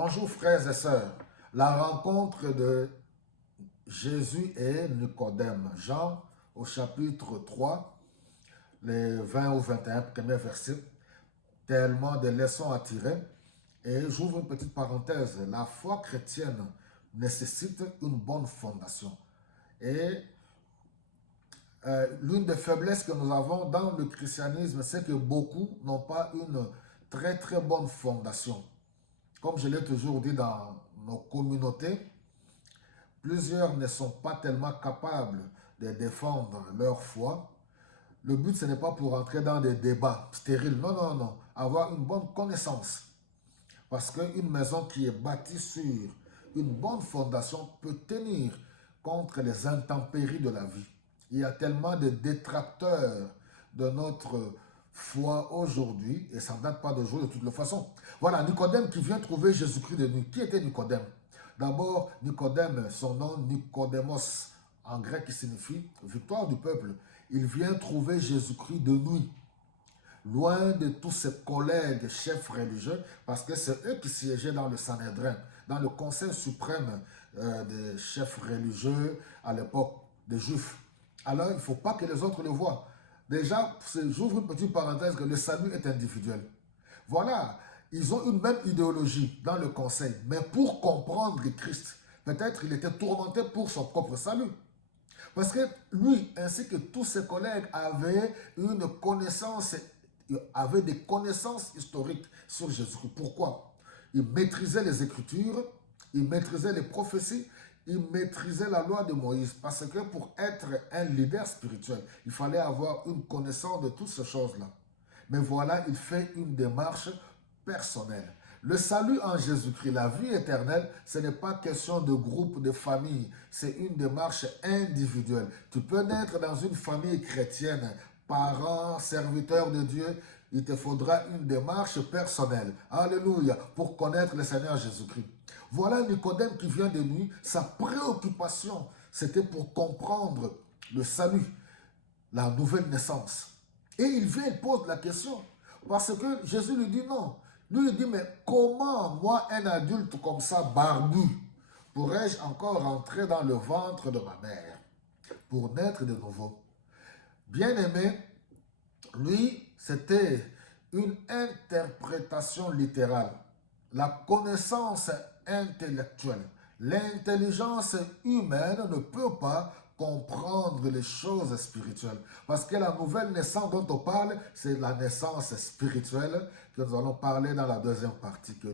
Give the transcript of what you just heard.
Bonjour frères et sœurs. La rencontre de Jésus et Nicodème. Jean au chapitre 3, les 20 au 21, premier verset. Tellement de leçons à tirer. Et j'ouvre une petite parenthèse. La foi chrétienne nécessite une bonne fondation. Et l'une des faiblesses que nous avons dans le christianisme, c'est que beaucoup n'ont pas une très bonne fondation. Comme je l'ai toujours dit dans nos communautés, plusieurs ne sont pas tellement capables de défendre leur foi. Le but, ce n'est pas pour entrer dans des débats stériles. Non. Avoir une bonne connaissance. Parce qu'une maison qui est bâtie sur une bonne fondation peut tenir contre les intempéries de la vie. Il y a tellement de détracteurs de notre foi aujourd'hui, et ça ne date pas de jour de toute façon. Voilà, Nicodème qui vient trouver Jésus-Christ de nuit. Qui était Nicodème? D'abord, Nicodème, son nom Nicodémos, en grec qui signifie victoire du peuple. Il vient trouver Jésus-Christ de nuit, loin de tous ses collègues chefs religieux, parce que c'est eux qui siégeaient dans le Sanhédrin, dans le conseil suprême des chefs religieux à l'époque des Juifs. Alors, il ne faut pas que les autres le voient. Déjà, j'ouvre une petite parenthèse, que le salut est individuel. Voilà, ils ont une même idéologie dans le conseil, mais pour comprendre Christ, peut-être il était tourmenté pour son propre salut. Parce que lui, ainsi que tous ses collègues, avaient des connaissances historiques sur Jésus-Christ. Pourquoi? Ils maîtrisaient les Écritures, ils maîtrisaient les prophéties, ils maîtrisaient la loi de Moïse. Parce que pour être un leader spirituel, il fallait avoir une connaissance de toutes ces choses-là. Mais voilà, il fait une démarche personnelle. Le salut en Jésus-Christ, la vie éternelle, ce n'est pas question de groupe, de famille. C'est une démarche individuelle. Tu peux naître dans une famille chrétienne, parents, serviteurs de Dieu. Il te faudra une démarche personnelle. Alléluia, pour connaître le Seigneur Jésus-Christ. Voilà Nicodème qui vient de nuit. Sa préoccupation, c'était pour comprendre le salut, la nouvelle naissance. Et il vient et pose la question. Parce que Jésus lui dit non. Lui, il dit, mais comment moi, un adulte comme ça, barbu, pourrais-je encore rentrer dans le ventre de ma mère pour naître de nouveau? Bien-aimé, lui, c'était une interprétation littérale. La connaissance intellectuelle, l'intelligence humaine ne peut pas comprendre les choses spirituelles. Parce que la nouvelle naissance dont on parle, c'est la naissance spirituelle que nous allons parler dans la deuxième partie.